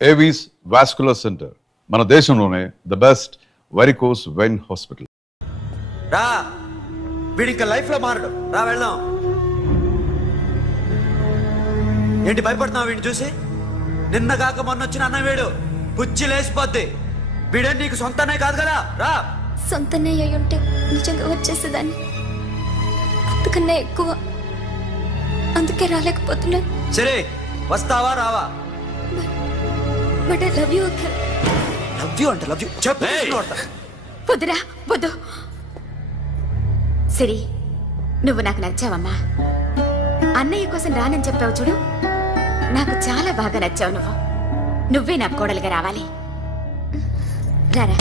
Avis vascular centre మన దేశంలోనే the best varicose vein hospital. రా వీడి ఇంకా లైఫ్ లో మారడు. రా వెళ్దాం. ఏంటి భయపడుతున్నావు వీడిని చూసి? నిన్న కాక మొన్న వచ్చిన అన్న వీడు పుచ్చి లేచిపోద్ది. వీడే నీకు సొంతనే కాదు కదా. రా. సొంతనే అయ్యుంటే నిజంగా వచ్చేసేదాన్ని. అంతకన్నా ఎక్కువ. అందుకే రాలేకపోతున్నాను. సరే వస్తావా రావా? But I love you Akhil. Love you అంటే లవ్ యూ చెప్పు. వద్దురా వద్దు. సిరి, నువ్వు నాకు నచ్చావమ్మా. అన్నయ్య కోసం రానని చెప్పావు చూడు, నాకు చాలా బాగా నచ్చావు. నువ్వే నా కోడలిగా రావాలి. రారా.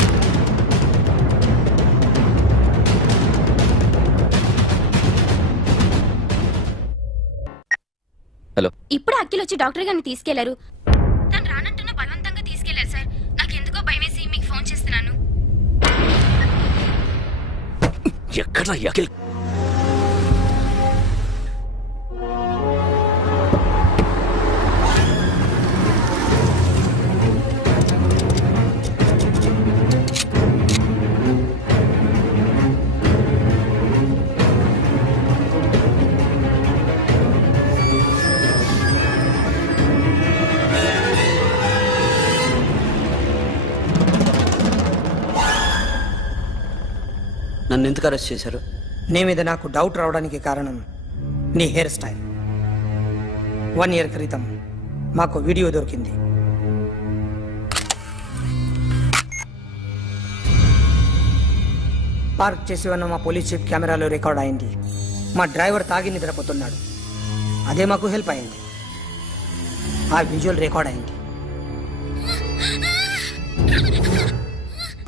హలో. ఇప్పుడు అఖిల్ వచ్చి డాక్టర్ గారిని తీసుకెళ్లారు. తను రానంటున్న బలవంతంగా తీసుకెళ్లారు సార్. నాకు ఎందుకో భయమేసి మీకు ఫోన్ చేస్తున్నాను. ఎక్కడ అఖిల్? నన్ను ఎందుకు అరెస్ట్ చేశారు? నీ మీద నాకు డౌట్ రావడానికి కారణం నీ హెయిర్ స్టైల్. 1 year క్రితం మాకు వీడియో దొరికింది. పార్క్ చేసి ఉన్న మా పోలీస్ జీప్ కెమెరాలో రికార్డ్ అయింది. మా డ్రైవర్ తాగి నిద్రపోతున్నాడు. అదే మాకు హెల్ప్ అయింది. ఆ విజువల్ రికార్డ్ అయింది.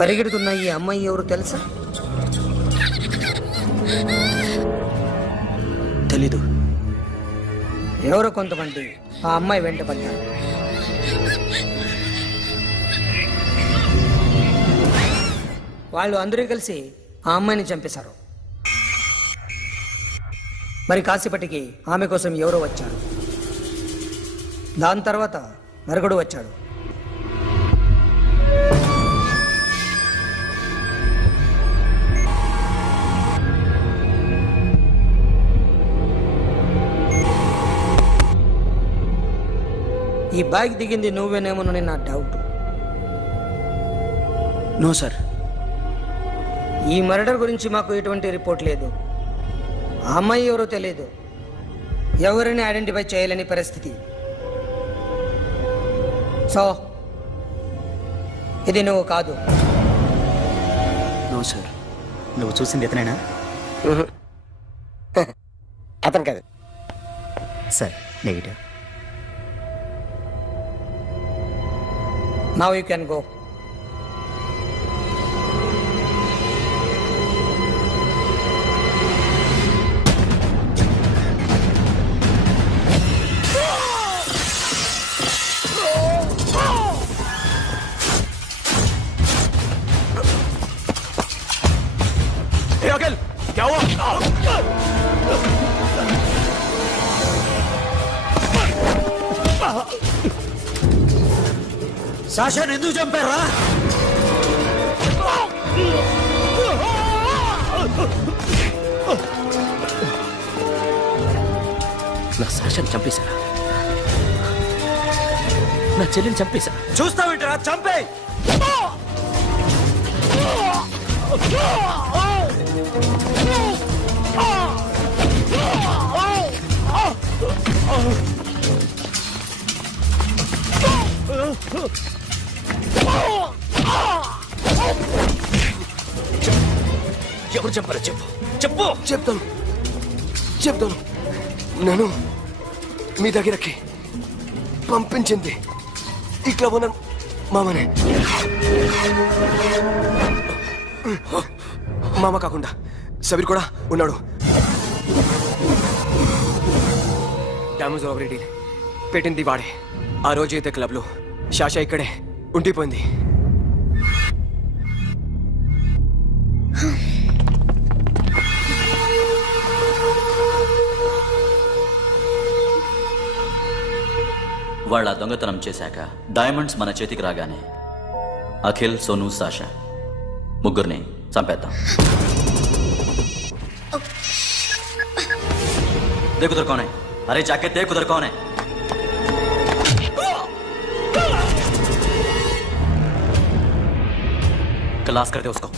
పరిగెడుతున్న ఈ అమ్మాయి ఎవరు తెలుసా? తెలీదు. ఎవరో కొంతమంది ఆ అమ్మాయి వెంట పడ్డారు. వాళ్ళు అందరూ కలిసి ఆ అమ్మాయిని చంపేశారు. మరి కాసేపటికి ఆమె కోసం ఎవరో వచ్చారు. దాని తర్వాత మరొకడు వచ్చాడు. ఈ బైక్ దిగింది నువ్వేనేమోనని నా డౌట్. No sir. ఈ మర్డర్ గురించి మాకు ఎటువంటి రిపోర్ట్ లేదు. ఆ అమ్మాయి ఎవరో తెలియదు. ఎవరిని ఐడెంటిఫై చేయలేని పరిస్థితి. సో ఇది నువ్వు కాదు. No sir. నువ్వు చూసింది ఇతనేనా? అతను కాదు sir. Negative. Now you can go. సాషాని ఎందుకు చంపారా? నా సాషాన్ని చంపేశారా? నా చెల్లిని చంపేశారా? చూస్తావేంటరా? చంపే. ఎవరు చంపారో చెప్పు. చెప్పు. చెప్తాను. నేను మీ దగ్గరకి పంపించింది ఇట్లా ఉన్న మామనే. మామ కాకుండా సబీర్ కూడా ఉన్నాడు. డ్యామేజ్ ఆల్రెడీ పెట్టింది వాడే. ఆ రోజు అయితే క్లబ్లో శాషా ఇక్కడే ఉండిపోయింది. వాళ్ళ దొంగతనం చేశాక డైమండ్స్ మన చేతికి రాగానే అఖిల్, సోను, సాషా ముగ్గురిని చంపేద్దాం. देख उधर कौन है? अरे जाके देख उधर कौन है? क्लास करते उसको.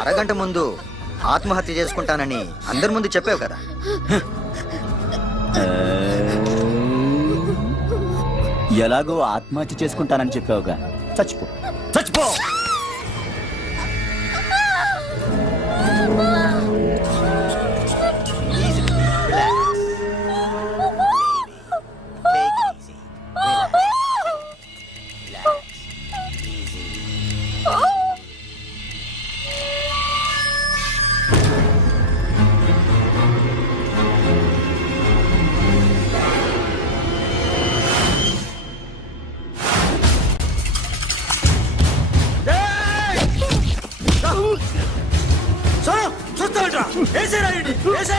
అరగంట ముందు ఆత్మహత్య చేసుకుంటానని అందరి ముందు చెప్పావు కదా. ఎలాగో ఆత్మహత్య చేసుకుంటానని చెప్పావుగా, చచ్చిపో. చచ్చిపో. సోను చూస్తావేంట్రా? ఏసేరా వీడిని, ఏసే.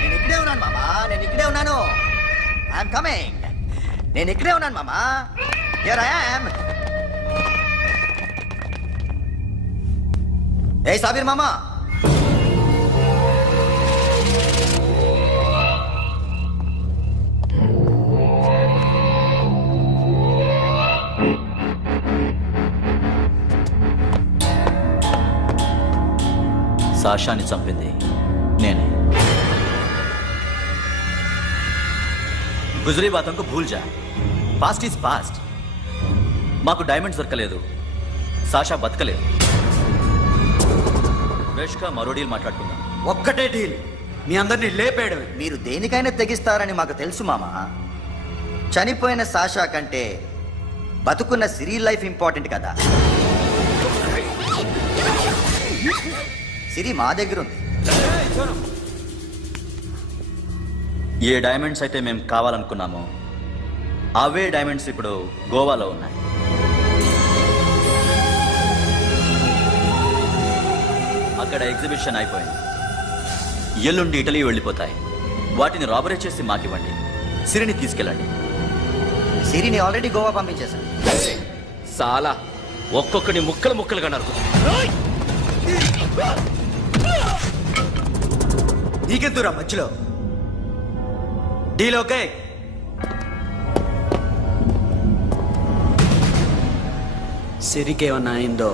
నేను ఇక్కడే ఉన్నాను మామా, నేను ఇక్కడే ఉన్నాను. I'm coming. నేను ఇక్కడే ఉన్నాను మామా. Here I am. ఏ సాబీర్ మామా, సాషాని చంపింది నేనే. గుజరీ బాతంకు భూల్ జా. Past is past. మాకు డైమండ్స్ దొరకలేదు, సాషా బతకలేదు. వేష్గా మరో డీల్ మాట్లాడుకుందాం. ఒక్కటే డీల్, మీ అందరినీ లేపేయడమే. మీరు దేనికైనా తెగిస్తారని మాకు తెలుసు మామా. చనిపోయిన సాషా కంటే బతుకున్న సిరి లైఫ్ ఇంపార్టెంట్ కదా. సిరి మా దగ్గర ఉంది. ఏ డైమండ్స్ అయితే మేము కావాలనుకున్నామో అవే డైమండ్స్ ఇప్పుడు గోవాలో ఉన్నాయి. అక్కడ ఎగ్జిబిషన్ అయిపోయింది. ఎల్లుండి ఇటలీ వెళ్ళిపోతాయి. వాటిని రాబరీ చేసి మాకివ్వండి. సిరిని తీసుకెళ్ళండి. సిరిని ఆల్రెడీ గోవా పంపించేశాను. సాలా ఒక్కొక్కడి ముక్కలు ముక్కలుగా నరుకు. నీకెందురా మధ్యలో? Deal okay? సిరికేమన్నా అయిందో?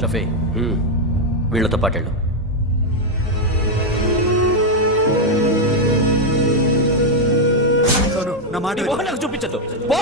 షఫీ, వీళ్ళతో పాటేళ్ళు. సోను నా మాట విను. నాకు చూపించద్దు. పో.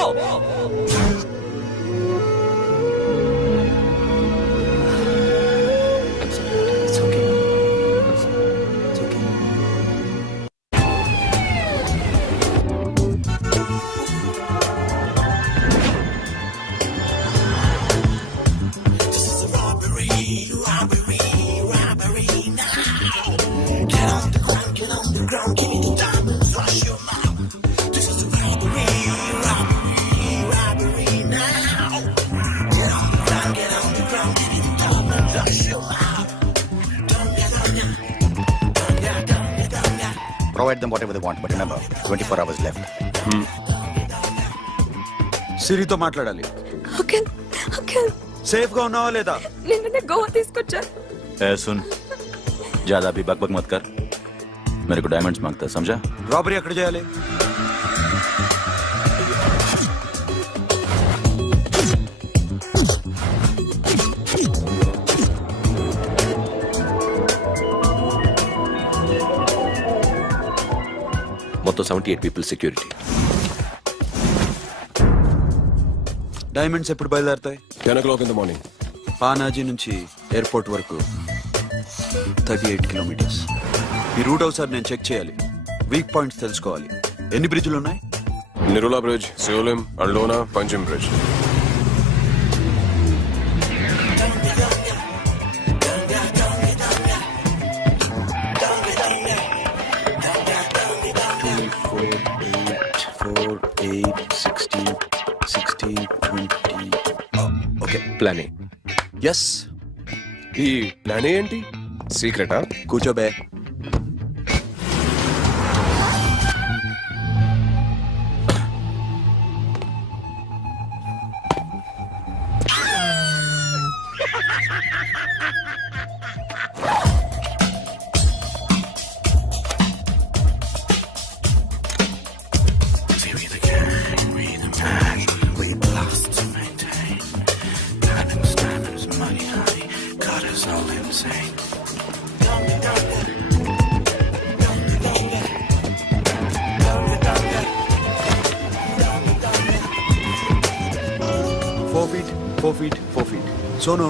Provide them whatever they want, but remember, 24 hours left. సిరితో మాట్లాడాలి. అఖిల్, అఖిల్, సేఫ్ గా ఉన్నావా లేదా? నిన్న గోవా తీసుకొచ్చారు. ए सुन, ज्यादा भी बकबक मत कर. मेरे को डायमंड्स मांगता है, समझा? రాబరీ ఎక్కడ చేయాలి? మొత్తం 78 పీపుల్ సెక్యూరిటీ. డైమండ్స్ ఎప్పుడు బయలుదేరుతాయి? 10 o'clock in the morning. Panaji నుంచి ఎయిర్పోర్ట్ వరకు 38 కిలోమీటర్స్. ఈ రూట్ ఒకసారి నేను చెక్ చేయాలి, వీక్ పాయింట్స్ తెలుసుకోవాలి. ఎన్ని బ్రిడ్జ్లు ఉన్నాయి? Nirula Bridge, Seolim, Aldona, Panjim Bridge. Okay, plan A. Yes. ఈ ప్లాన్ ఏంటి? సీక్రెటా? కూర్చోబే. Four feet. సోను,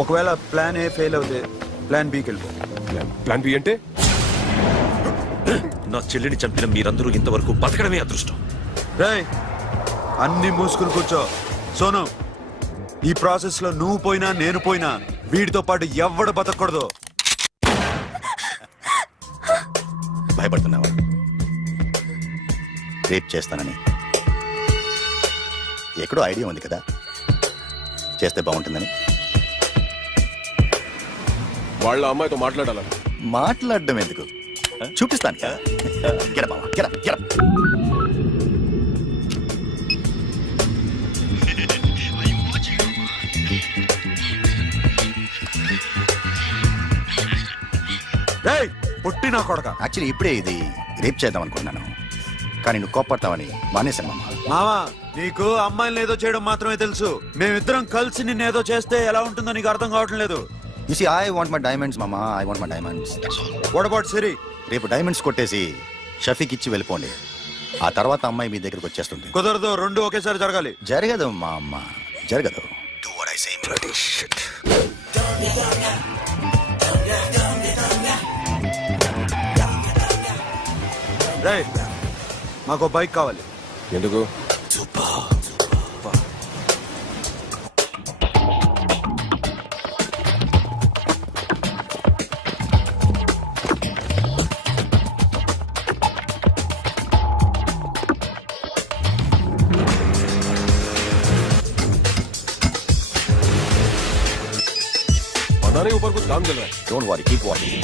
ఒకవేళ ప్లాన్ ఏ ఫెయిల్ అవుతే ప్లాన్ బికి వెళ్ళిపో. ప్లాన్ బి అంటే? నా చెల్లిని చంపిన మీరందరూ ఇంతవరకు బతకడమే అదృష్టం. రేయ్, అన్ని మూసుకుని కూర్చో. సోను, ఈ ప్రాసెస్ లో నువ్వు పోయినా నేను పోయినా వీడితో పాటు ఎవ్వడు బతకూడదు. భయపడుతున్నావా? రేప్ చేస్తానని ఎక్కడో ఐడియా ఉంది కదా, చేస్తే బాగుంటుందని. వాళ్ళ అమ్మాయితో మాట్లాడాలని. మాట్లాడడం ఎందుకు, చూపిస్తాను కదా. గెడ బావా, గెడ గెడ. రేయ్, పుట్టి నా కొడక. యాక్చువల్లీ ఇప్పుడే ఇది రేప్ చేద్దాం అనుకున్నాను, కానీ నువ్వు కోప్పడతావని మానేశాను మామ. మావా, నీకు అమ్మాయిలను ఏదో చేయడం మాత్రమే తెలుసు. మేమిద్దరం కలిసి నిన్ను ఏదో చేస్తే ఎలా ఉంటుందో నీకు అర్థం కావటం లేదు. You see, I want my diamonds, Mama. I want my diamonds. What about Siri? రేపు డైమండ్స్ కొట్టేసి షఫీక్ ఇచ్చి వెళ్ళిపోండి. ఆ తర్వాత అమ్మాయి మీ దగ్గరికి వచ్చేస్తుంది. కుదరదు, రెండు ఒకేసారి జరగాలి. జరగదు మా అమ్మ, జరగదు. Do what I say, bloody shit. రేయ్, మాకు బైక్ కావాలి. ఎందుకు? हमारे ऊपर कुछ काम चल रहा है. Don't worry, keep watching.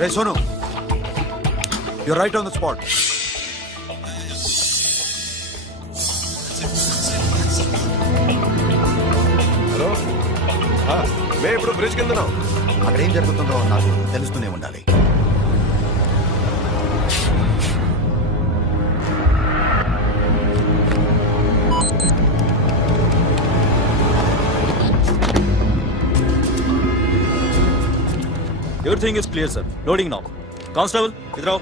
Hey, Sonu, you're right on the spot. Hello, మేము ఇప్పుడు బ్రిడ్జ్ కింద ఉన్నాం. అక్కడ ఏం జరుగుతుందో నాకు తెలుస్తూనే ఉండాలి. Everything is clear, sir. Loading now. Constable, idhar aao.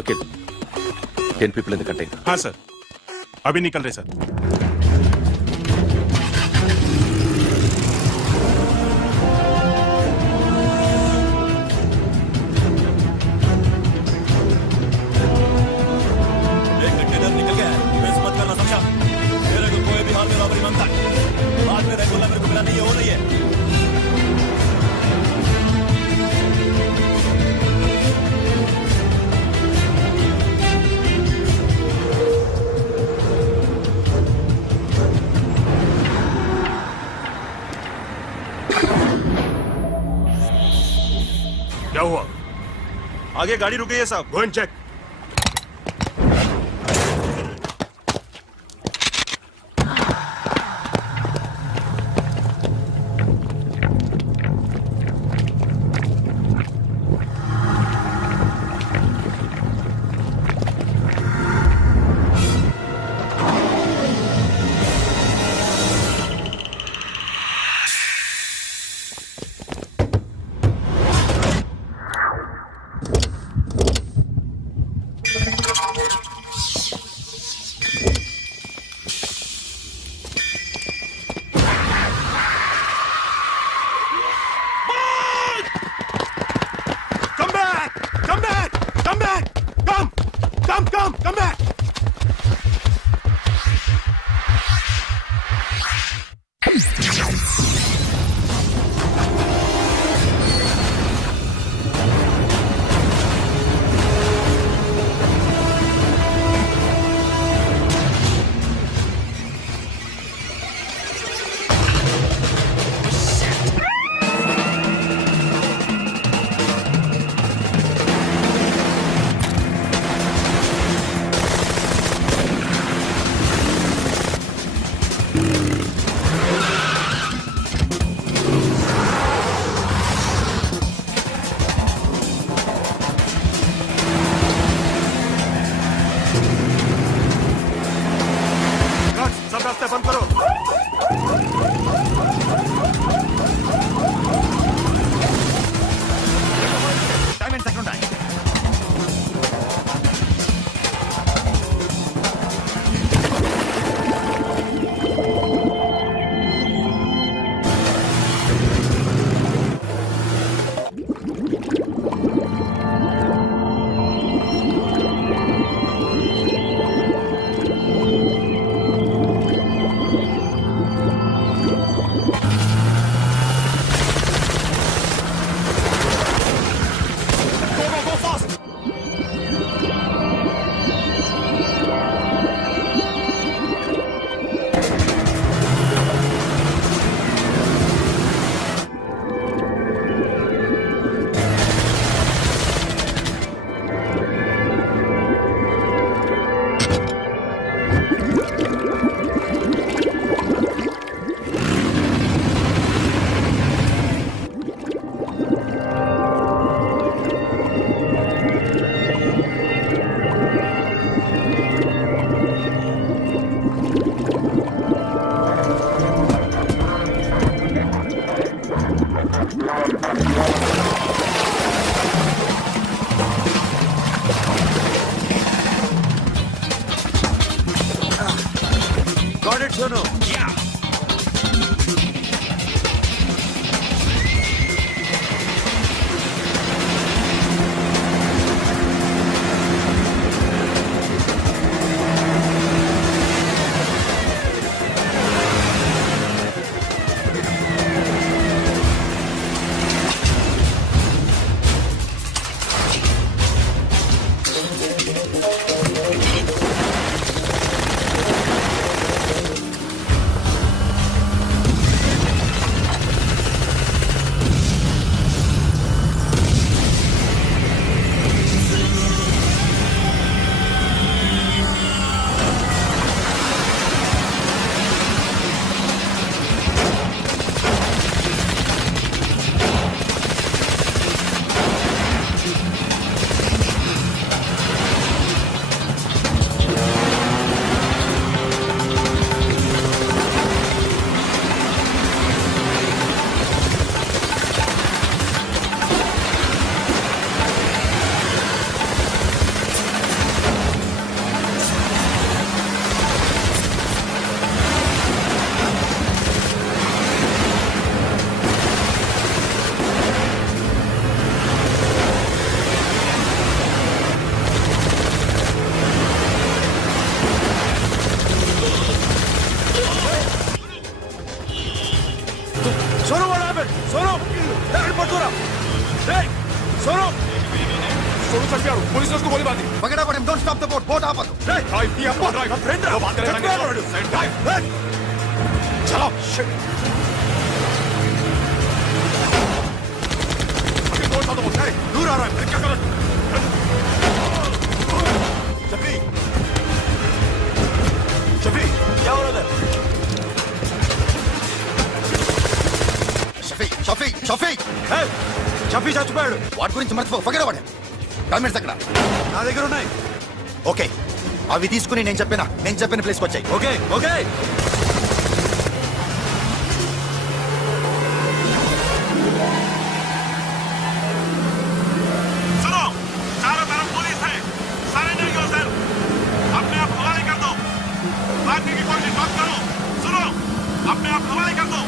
Akhil, 10 people in the container. हाँ सर, अभी निकल रहे सर. हुआ? आगे गाड़ी रुकी है साहब. Go and check. Come back! Come back! Come back! Come back! Guards, सब रास्ते बंद करो. డైమండ్స్ ఎక్కడ ఉన్నాయి? Go fast! Got it, Sonu. Sonu, what happened? Sonu! Airport दूरा! Hey! Sonu! Sonu चढ़ पुलिस ने उसको गोली मार दी. Forget about him. Don't stop the boat. Boat आपस. Hey, drive किया, drive. Surrender. वो बात करेंगे. Drive. चलो. Shit. फोन तो होता है दूर आ रहा है क्या करो शफी शफी क्या हो रहा है షఫీ షఫీ షఫీ షఫీ చచ్చిపోయాడు వాటి గురించి మర్చిపో పగడవాడు డాక్యుమెంట్స్ అక్కడ నా దగ్గర ఉన్నాయి ఓకే అవి తీసుకుని నేను చెప్పిన ప్లేస్కి వచ్చాయి ఓకే ఓకే सुनो चारों तरफ पुलिस है सरेंडर योरसेल्फ अपने आप हवाले कर दो भागने की कोशिश मत करो सुनो अपने आप हवाले कर दो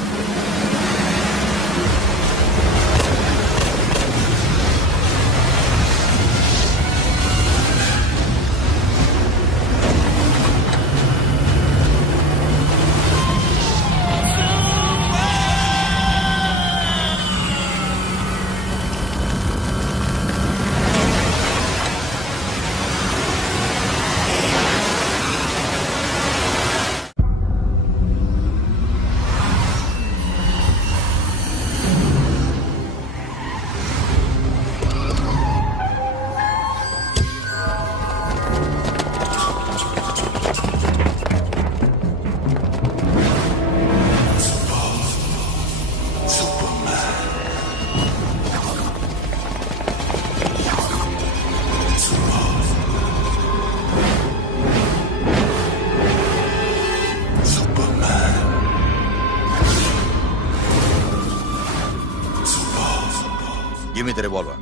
give me the revolver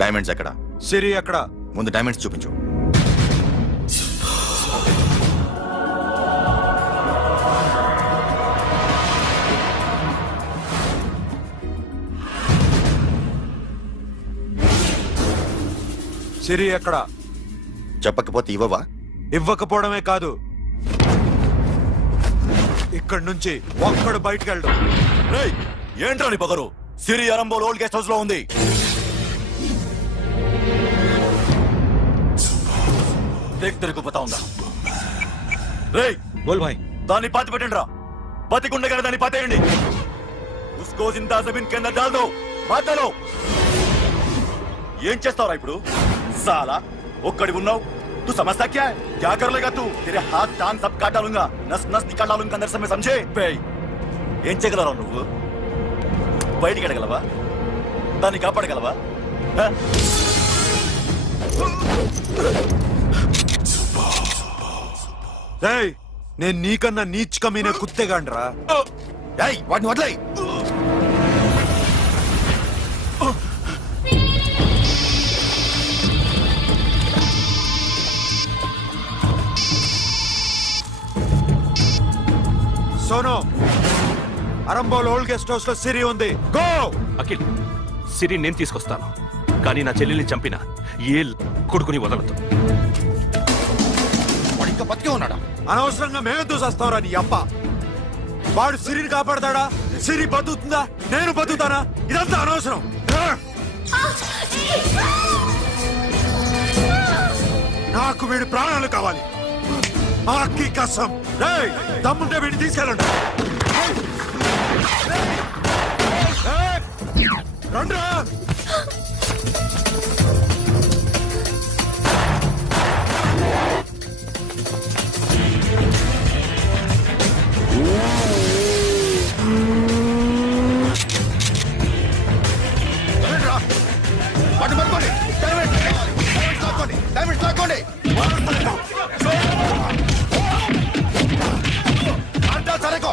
diamonds ఎక్కడ సిరి అక్కడ ముందు డైమండ్స్ చూపించు సిరి ఎక్కడ చెప్పకపోతే ఇవ్వవా ఇవ్వకపోవడమే కాదు ఇక్కడి నుంచి ఒక్కడు బయటకు వెళ్ళడు ఏంట్రా నీ పగరు సిరి అరంబోల్ ఓల్డ్ గెస్ట్ హౌస్ లో ఉంది देख तेरे को बताऊंगा రే బోల్ భాయ్ దాన్ని పాతి పెట్టండి రా బతికుండగానే దాన్ని పాతేయండి ఉస్కో జిందా జమీన్ కింద డాల్ దో మాటలో ఏం చేస్తావురా ఇప్పుడు సాలా ఒక్కడి ఉన్నావు तू समझता क्या है क्या कर लेगा तू तेरे हाथ टांग सब काट डालूंगा नस नस निकाल डालूंगा अंदर से मैं समझे ఏం చేయగలరా నువ్వు బయటికి ఎడగలవా దాన్ని కాపాడగలవా నేను నీకన్నా నీచకమైన కుత్తేగాండ్రా వాటిని వదిలేయ్ Sono Arambol old guest house లో సిరి ఉంది గో అఖిల్ సిరి నేను తీసుకొస్తాను కానీ నా చెల్లెల్ని చంపిన ఏ కొడుకుని వదలదు వాడు ఇంకా బతికే ఉన్నాడా అనవసరంగా మేమెందుకు చేస్తావురా నీ అప్ప వాడు సిరిని కాపాడతాడా సిరి బతుకుతుందా నేను బతుకుతానా ఇదంతా అనవసరం నాకు వీడి ప్రాణాలు కావాలి ఆకి కసం దమ్ముంటే వీడిని తీసుకెళ్ళండి రండ్రా వాటిని పట్టుకోండి డైమండ్స్ లాక్కోండి అంతా సరేకో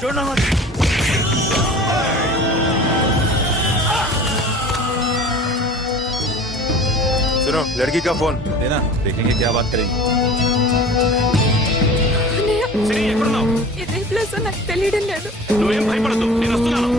చూడండి सुनो लड़की का फोन देना देखेंगे क्या बात करेंगे సిరి ఎక్కడున్నావు ఇదే ప్లేస్ నాకు తెలియడం లేదు నువ్వేం భయపడద్దు నేను వస్తున్నాను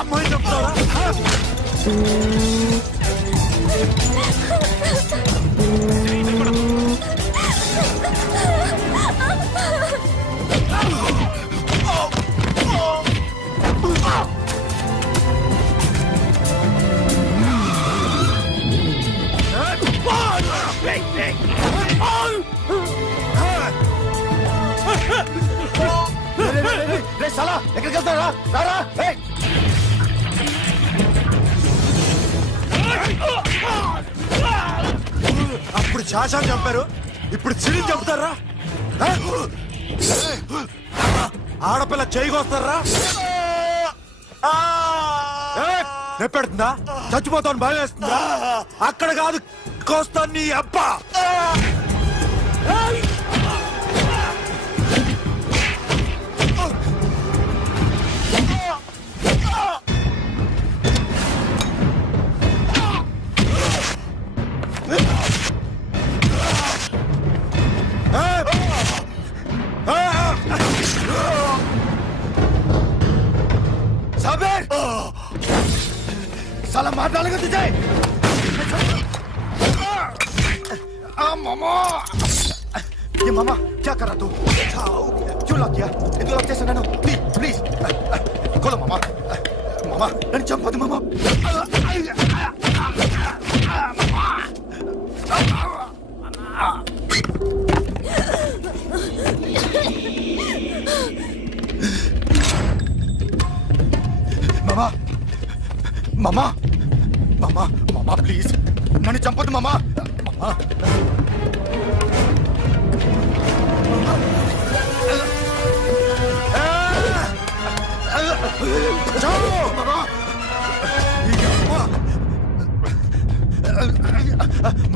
అమ్మాయి చెప్తారా? సాలా ఎక్కడికి వెళ్తారా? రారా. అప్పుడు శాసనం చంపారు, ఇప్పుడు సిరిని చంపుతారా? ఆడపిల్ల చేయకొస్తారా? నెప్పెడుతుందా? చచ్చిపోతాను భయం వేస్తుందా? అక్కడ కాదు కోస్తాను నీ అబ్బా. साबिर साला मार डालेगा तुझे। मामा ये मामा क्या कर रहा तू? क्यों लॉक किया? इधर लॉक कैसे ना? प्लीज प्लीज खोलो मामा। मामा नन्ही चंपదు मामा। మామా మామా మామా మామా ప్లీజ్ నన్ను చంపొద్దు మామా. మామా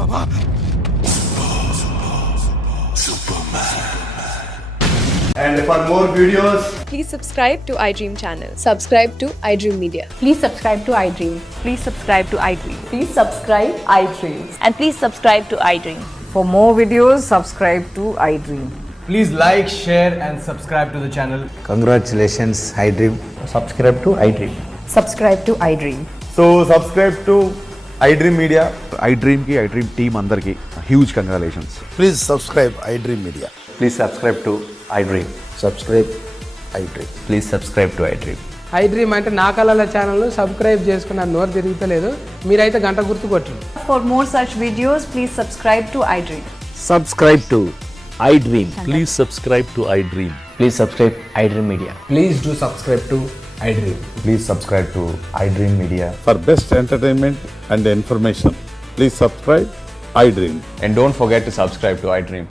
మామా And for more videos, please subscribe to iDream channel. Subscribe to iDream Media. Please subscribe to iDream. Please subscribe to iDream. Please subscribe iDream. And please subscribe to iDream. For more videos, subscribe to iDream. please like, share, and subscribe to the channel. Congratulations, iDream. Subscribe to iDream. Subscribe to iDream. So, subscribe to iDream Media. iDream కి iDream team అందరికి huge congratulations. Please subscribe iDream Media. Please subscribe to iDream. Subscribe iDream. Please subscribe to iDream. iDream అంటే నా కళల ఛానల్ను subscribe చేసుకున్న నోరు తిరుగుతలేదు. మీరైతే గంట గుర్తు కొట్టండి. For more such videos, please subscribe to iDream. Subscribe to iDream. Please subscribe to iDream. Please subscribe iDream Media. Please do subscribe to iDream. Please subscribe to iDream Media. For best entertainment and information, please subscribe iDream. And don't forget to subscribe to iDream.